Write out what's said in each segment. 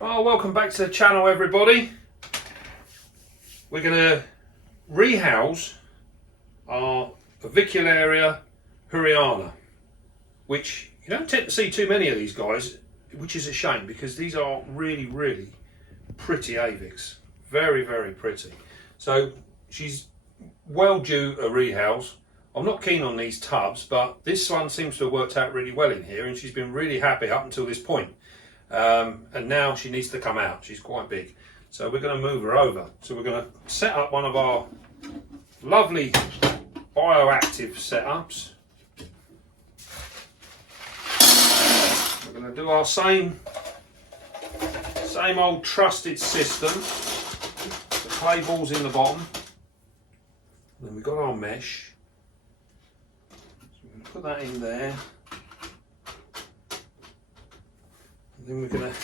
Oh, welcome back to the channel, everybody. We're going to rehouse our Avicularia huriana, which you don't tend to see too many of these guys, which is a shame because these are really pretty avics. Very pretty. So she's well due a rehouse. I'm not keen on these tubs, but this one seems to have worked out really well in here, and she's been really happy up until this point. And now she needs to come out. She's quite big, so we're going to move her over. So we're going to set up one of our lovely bioactive setups. We're going to do our same old trusted system. The clay balls in the bottom, and then we've got our mesh. So we're going to put that in there. Then we're going to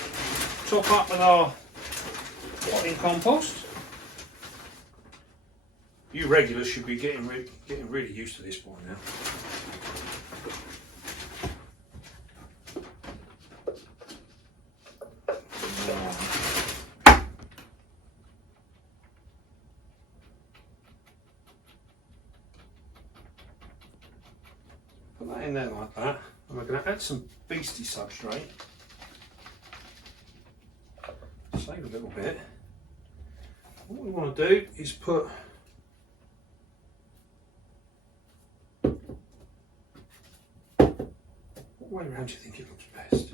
top up with our potting compost. You regulars should be getting really used to this by now. Put that in there like that, and we're going to add some beastie substrate. Save a little bit. What we want to do is put what way around do you think it looks best?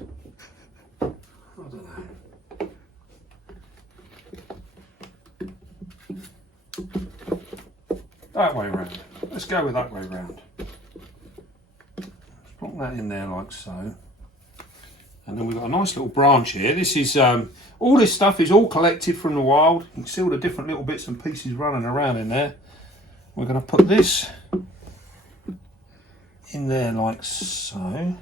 I don't know. That way around. Let's go with that way around. Let's plonk that in there like so. And then we've got a nice little branch here. This is all this stuff is all collected from the wild. You can see all the different little bits and pieces running around in there. We're going to put this in there like so.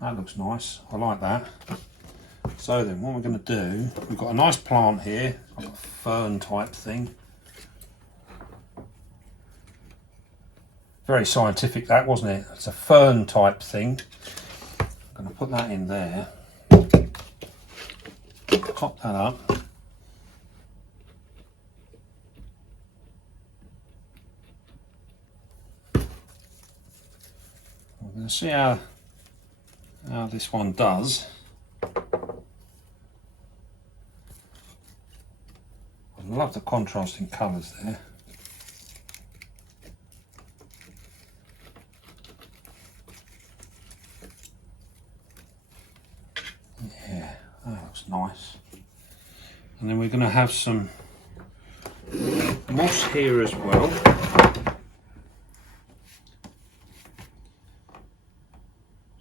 That looks nice. I like that. So then what we're going to do, we've got a nice plant here, like a fern type thing. Very scientific that, wasn't it? It's a fern type thing. I'm going to put that in there, pop that up. We're going to see how this one does. I love the contrasting colours there. Yeah, that looks nice. And then we're going to have some moss here as well.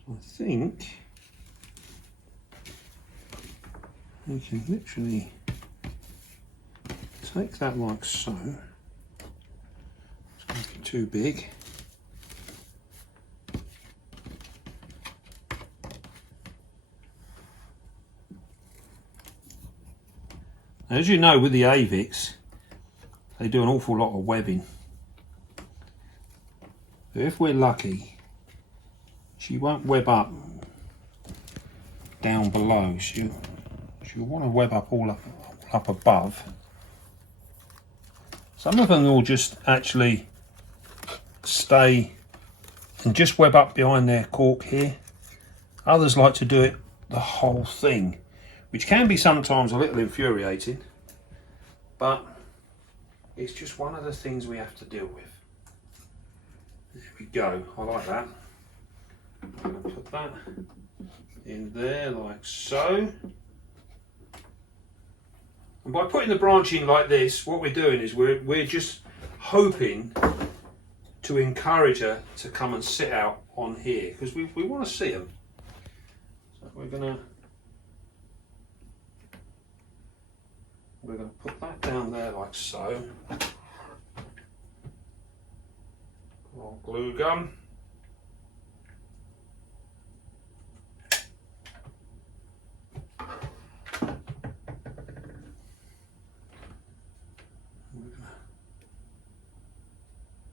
So I think we can literally take that like so. It's going to be too big. As you know, with the avics, they do an awful lot of webbing. So if we're lucky, she won't web up down below. She'll want to web up all up above. Some of them will just actually stay and just web up behind their cork here. Others like to do it the whole thing, which can be sometimes a little infuriating, but it's just one of the things we have to deal with. There we go, I like that. I'm going to put that in there like so. And by putting the branch in like this, what we're doing is we're just hoping to encourage her to come and sit out on here, because we want to see them. So we're going to put that down there like so. Our glue gun.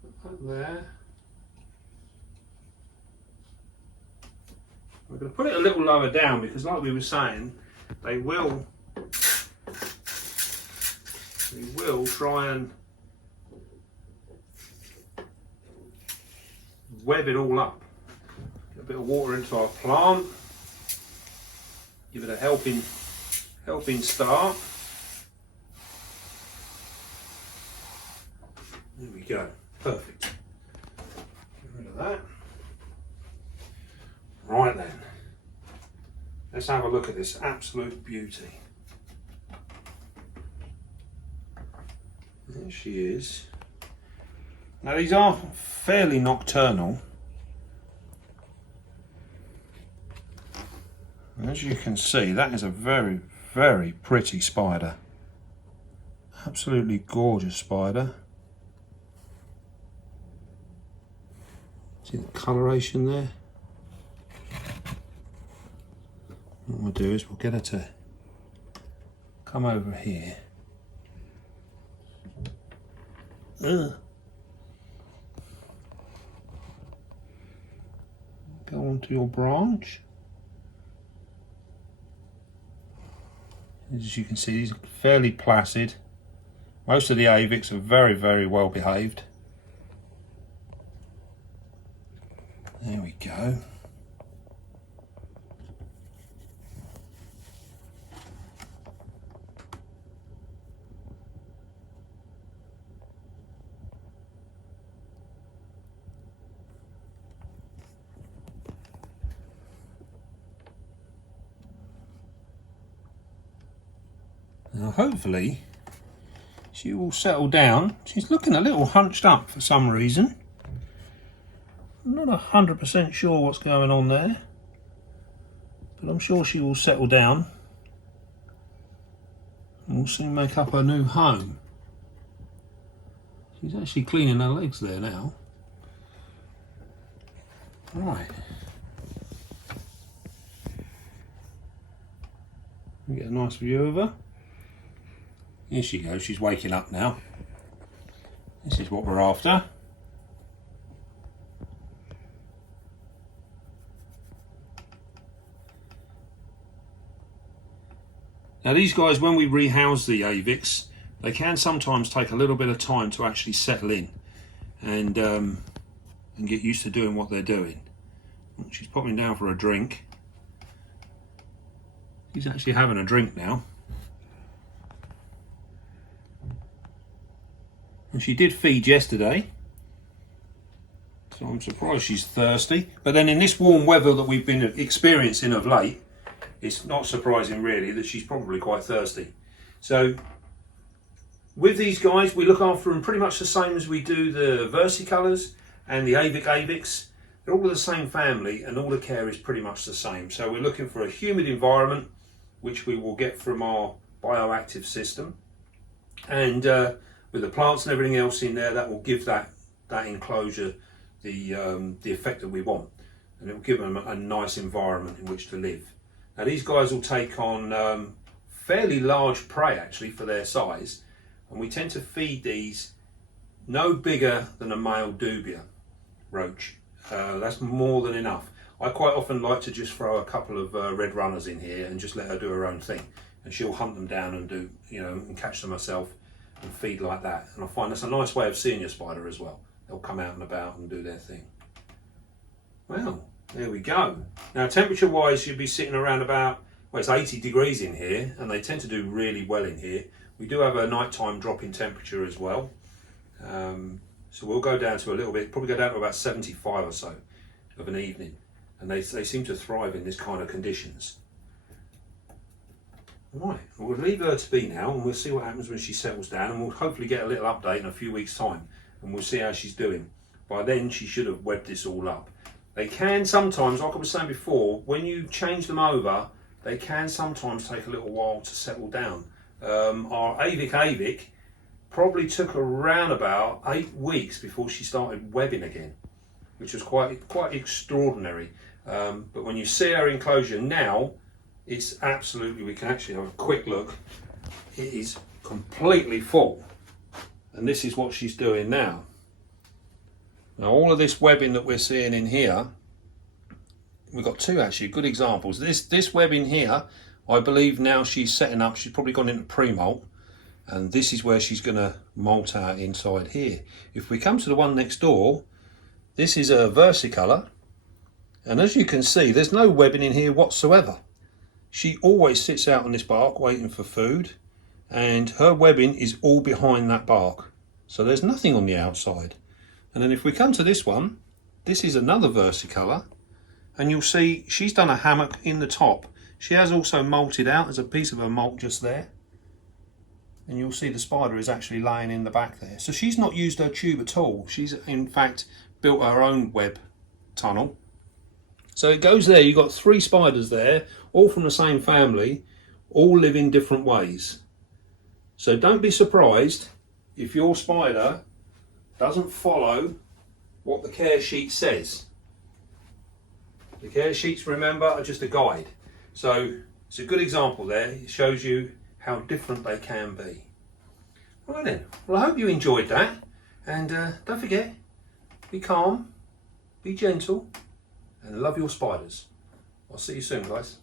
Put that there. We're going to put it a little lower down because, like we were saying, they will try and web it all up. Get a bit of water into our plant, give it a helping start. There we go, perfect. Get rid of that. Right then, let's have a look at this absolute beauty. There she is. Now these are fairly nocturnal. And as you can see, that is a very, very pretty spider. Absolutely gorgeous spider. See the coloration there? What we'll do is we'll get her to come over here. Go onto your branch. As you can see, these are fairly placid. Most of the avics are very, very well behaved. There we go. Now hopefully she will settle down. She's looking a little hunched up for some reason. I'm not 100% sure what's going on there, but I'm sure she will settle down and we'll soon make up her new home. She's actually cleaning her legs there now. Right. We get a nice view of her. Here she goes, she's waking up now. This is what we're after. Now these guys, when we rehouse the avics, they can sometimes take a little bit of time to actually settle in and get used to doing what they're doing. She's popping down for a drink. She's actually having a drink now. And she did feed yesterday, so I'm surprised she's thirsty. But then in this warm weather that we've been experiencing of late, it's not surprising really that she's probably quite thirsty. So with these guys, we look after them pretty much the same as we do the versicolors and the avics. They're all of the same family and all the care is pretty much the same. So we're looking for a humid environment, which we will get from our bioactive system. And with the plants and everything else in there, that will give that enclosure the effect that we want, and it will give them a nice environment in which to live. Now these guys will take on fairly large prey actually for their size, and we tend to feed these no bigger than a male dubia roach. That's more than enough. I quite often like to just throw a couple of red runners in here and just let her do her own thing, and she'll hunt them down and do, and catch them herself and feed like that. And I find that's a nice way of seeing your spider as well. They'll come out and about and do their thing. Well, there we go. Now temperature wise, you'd be sitting around about, well, it's 80 degrees in here, and they tend to do really well in here. We do have a nighttime drop in temperature as well. So we'll go down to a little bit, probably go down to about 75 or so of an evening. And they seem to thrive in this kind of conditions. Right, we'll leave her to be now, and we'll see what happens when she settles down, and we'll hopefully get a little update in a few weeks' time, and we'll see how she's doing. By then, she should have webbed this all up. They can sometimes, like I was saying before, when you change them over, they can sometimes take a little while to settle down. Our avic probably took around about 8 weeks before she started webbing again, which was quite extraordinary. But when you see her enclosure now, it's absolutely, we can actually have a quick look. It is completely full. And this is what she's doing now. Now all of this webbing that we're seeing in here, we've got two actually good examples. This webbing here I believe now she's setting up, she's probably gone into pre-molt, and this is where she's going to molt out inside here. If we come to the one next door, this is a versicolor, and as you can see, there's no webbing in here whatsoever. She always sits out on this bark waiting for food, and her webbing is all behind that bark, so there's nothing on the outside. And then if we come to this one, this is another versicolor, and you'll see she's done a hammock in the top. She has also molted out, there's a piece of her molt just there, and you'll see the spider is actually laying in the back there. So she's not used her tube at all. She's in fact built her own web tunnel. So it goes there, you've got 3 spiders there, all from the same family, all live in different ways. So don't be surprised if your spider doesn't follow what the care sheet says. The care sheets, remember, are just a guide. So it's a good example there. It shows you how different they can be. Right then, well I hope you enjoyed that, and don't forget, be calm, be gentle, and love your spiders. I'll see you soon, guys.